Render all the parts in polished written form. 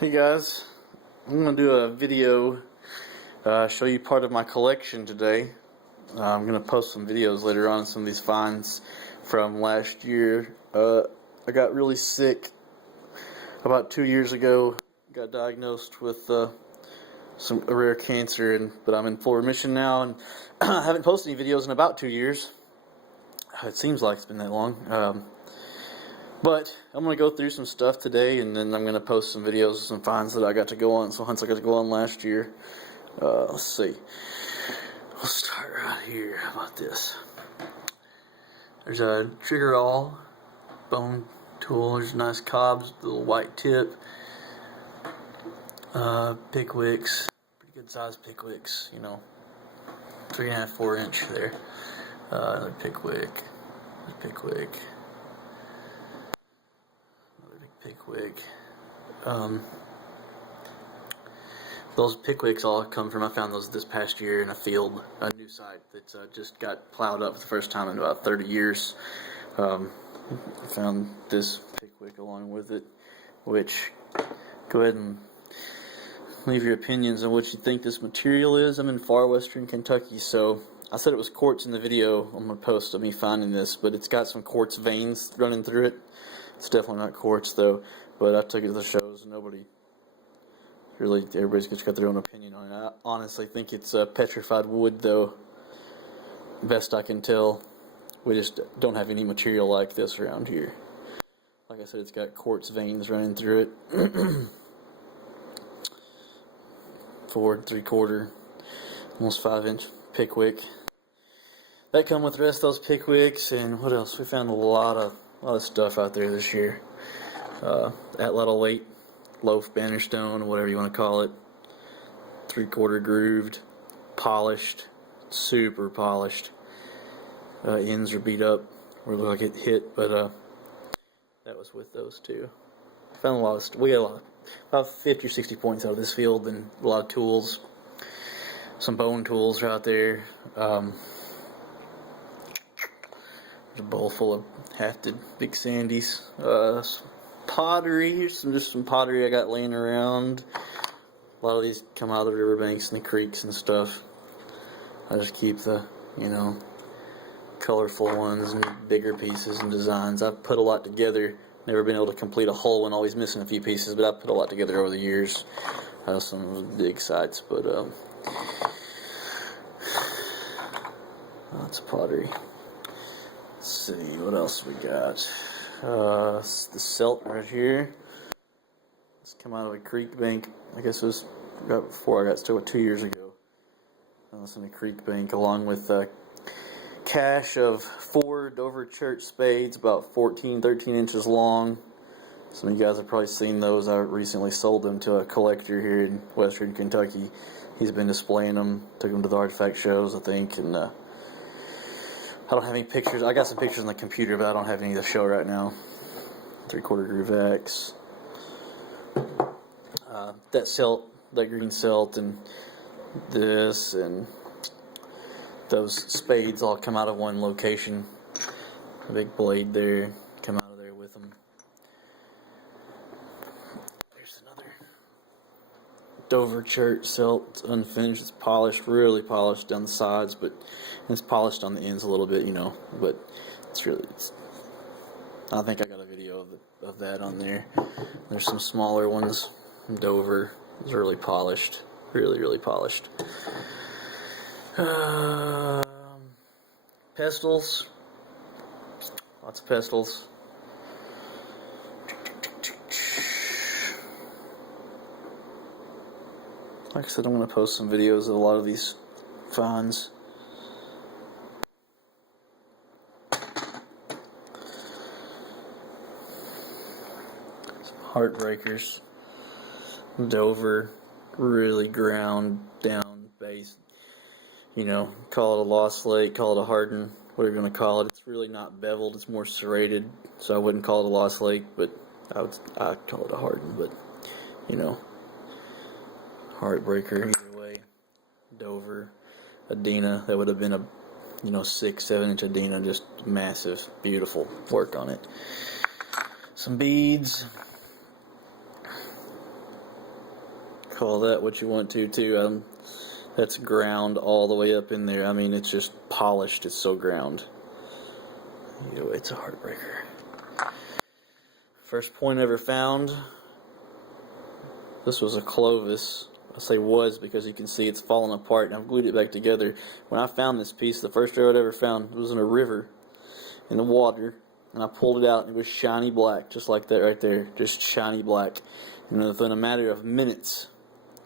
Hey guys, I'm going to do a video, show you part of my collection today. I'm going to post some videos later on, some of these finds from last year. I got really sick about 2 years ago, got diagnosed with some rare cancer, but I'm in full remission now, and I haven't posted any videos in about 2 years. It seems like it's been that long. But I'm going to go through some stuff today, and then I'm going to post some videos of some finds that I got to go on, some hunts I got to go on last year. Let's see. We'll start right here. How about this? There's a trigger awl bone tool. There's nice cobs, little white tip. Pickwicks. Pretty good sized pickwicks, 3.5, 4 inch there. Another pickwick. Pickwick. Pickwick. Those pickwicks all come from, I found those this past year in a field, a new site that just got plowed up for the first time in about 30 years. I found this pickwick along with it, which, go ahead and leave your opinions on what you think this material is. I'm in far western Kentucky, so I said it was quartz in the video I'm going to post of me finding this, but it's got some quartz veins running through it. It's definitely not quartz though, but I took it to the shows and everybody's just got their own opinion on it. I honestly think it's petrified wood though, best I can tell. We just don't have any material like this around here. Like I said, it's got quartz veins running through it. 4 3/4, almost 5 inch pickwick. That come with the rest of those pickwicks, and what else? We found a lot of stuff out there this year. That little late loaf banner stone, or whatever you want to call it. 3/4 grooved, polished, super polished. Ends are beat up, or look like it hit, but that was with those two. Found a lot of stuff. We got about 50 or 60 points out of this field, and a lot of tools. Some bone tools are out there. There's a bowl full of hafted big sandies. Some pottery, just some pottery I got laying around. A lot of these come out of the riverbanks and the creeks and stuff. I just keep the, colorful ones and bigger pieces and designs. I've put a lot together. Never been able to complete a whole one, always missing a few pieces, but I've put a lot together over the years. Some big sites, but lots of pottery. Let's see, what else we got? The silt right here. It's come out of a creek bank. I guess it was right before I got started, 2 years ago. I was in a creek bank along with a cache of 4 Dover church spades, about 13 inches long. Some of you guys have probably seen those. I recently sold them to a collector here in western Kentucky. He's been displaying them, took them to the artifact shows, I think, and I don't have any pictures. I got some pictures on the computer, but I don't have any to show right now. 3/4 groove X. That silt, that green silt, and this, and those spades all come out of one location. A big blade there, come out of there with them. There's another Dover church silt, unfinished. It's polished, really polished down the sides, but it's polished on the ends a little bit, but I think I got a video of that on there. There's some smaller ones. Dover is really polished, really polished. Pestles, lots of pestles. Like I said, I'm going to post some videos of a lot of these finds. Heartbreakers. Dover, really ground down base. Call it a lost lake, call it a hardened, whatever you want to call it. It's really not beveled, it's more serrated, so I wouldn't call it a lost lake, but I'd call it a hardened, but, heartbreaker either way. Dover, Adena, that would have been a 6-7 inch Adena, just massive, beautiful work on it. Some beads. call that what you want to too. That's ground all the way up in there. I mean, it's just polished. It's so ground. It's a heartbreaker. First point ever found. This was a Clovis. I say was because you can see it's falling apart, and I've glued it back together. When I found this piece, the first arrow I'd ever found was in a river, in the water, and I pulled it out, and it was shiny black, just like that right there, just shiny black. And within a matter of minutes,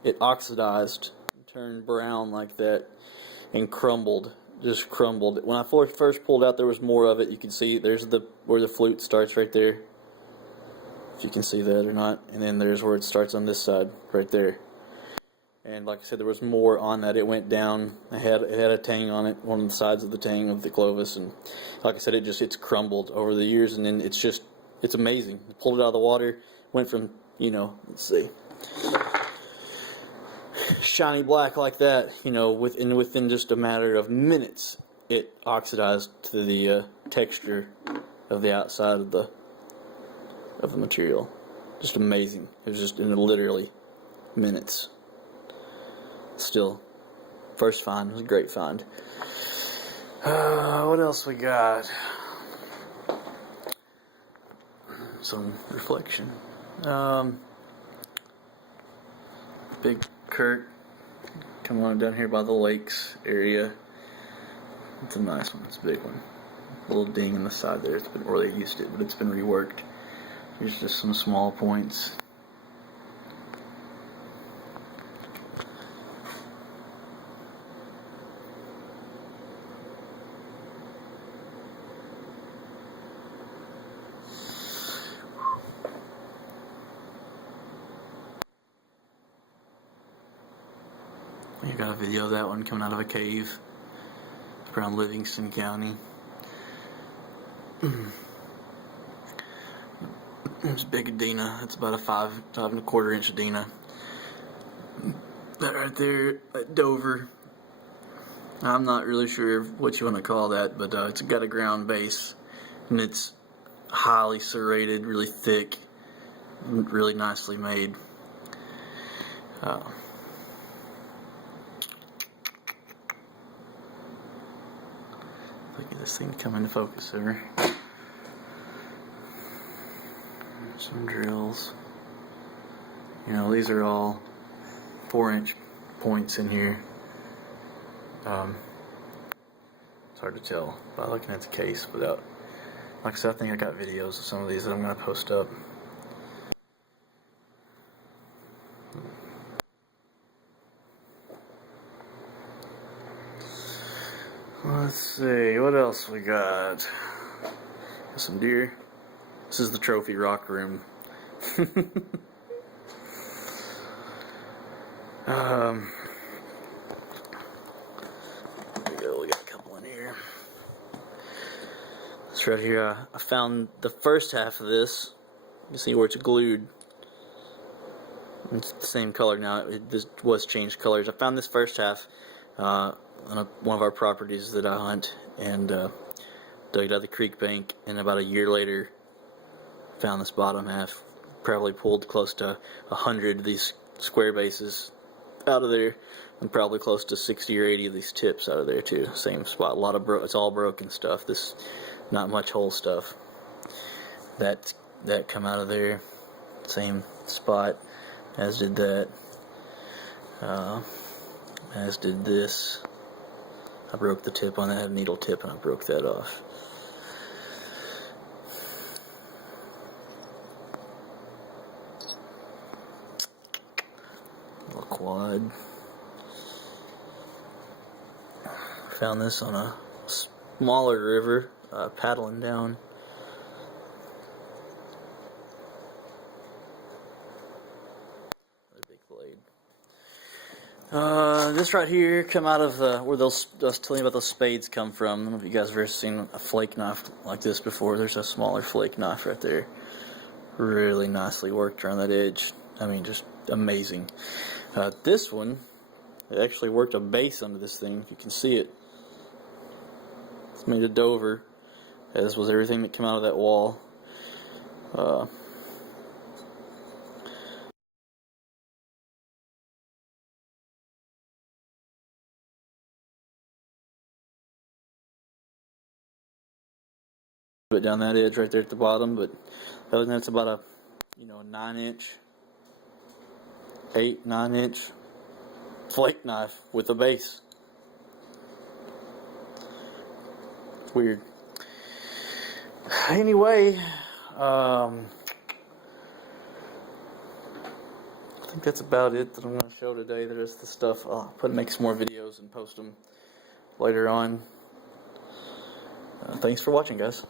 it oxidized, turned brown like that, and crumbled, just crumbled. When I first pulled out, there was more of it. You can see there's where the flute starts right there, if you can see that or not, and then there's where it starts on this side, right there. And like I said, there was more on that. It went down. It had a tang on it, one of the sides of the tang of the Clovis, and like I said, it's crumbled over the years, and then it's amazing. I pulled it out of the water, went from, let's see, shiny black like that, within just a matter of minutes, it oxidized to the texture of the outside of the material. Just amazing. It was just in literally minutes. Still, first find. It was a great find. What else we got? Some reflection. Big Kirk. Come on down here by the lakes area. It's a nice one. It's a big one. A little ding in the side there. It's been, or they used it, but it's been reworked. Here's just some small points. You got a video of that one coming out of a cave around Livingston County. It's big Adena. It's about a 5.25 inch Adena. That right there, that Dover. I'm not really sure what you want to call that, but it's got a ground base, and it's highly serrated, really thick, really nicely made. Look at this thing come into focus there. Some drills. These are all 4-inch points in here. It's hard to tell by looking at the case without. Like I said, I think I got videos of some of these that I'm going to post up. Let's see, what else we got? Some deer. This is the trophy rock room. We got a couple in here. This right here, I found the first half of this. You can see where it's glued. It's the same color now. This was changed colors. I found this first half on one of our properties that I hunt, and dug it out of the creek bank, and about a year later found this bottom half. Probably pulled close to 100 of these square bases out of there, and probably close to 60 or 80 of these tips out of there too. Same spot. A lot of it's all broken stuff. This not much whole stuff. That come out of there. Same spot. As did that. As did this. I broke the tip on that. I had a needle tip and I broke that off. Little quad. Found this on a smaller river, paddling down. This right here come out of where I was telling you about those spades come from. I don't know if you guys have ever seen a flake knife like this before. There's a smaller flake knife right there. Really nicely worked around that edge. I mean, just amazing. This one, it actually worked a base under this thing, if you can see it. It's made of Dover, as was everything that came out of that wall. bit down that edge right there at the bottom, but other than that, it's about a 9-inch, 9-inch flake knife with a base. Weird. Anyway, I think that's about it that I'm going to show today. The rest of the stuff I'll make some more videos and post them later on. Thanks for watching, guys.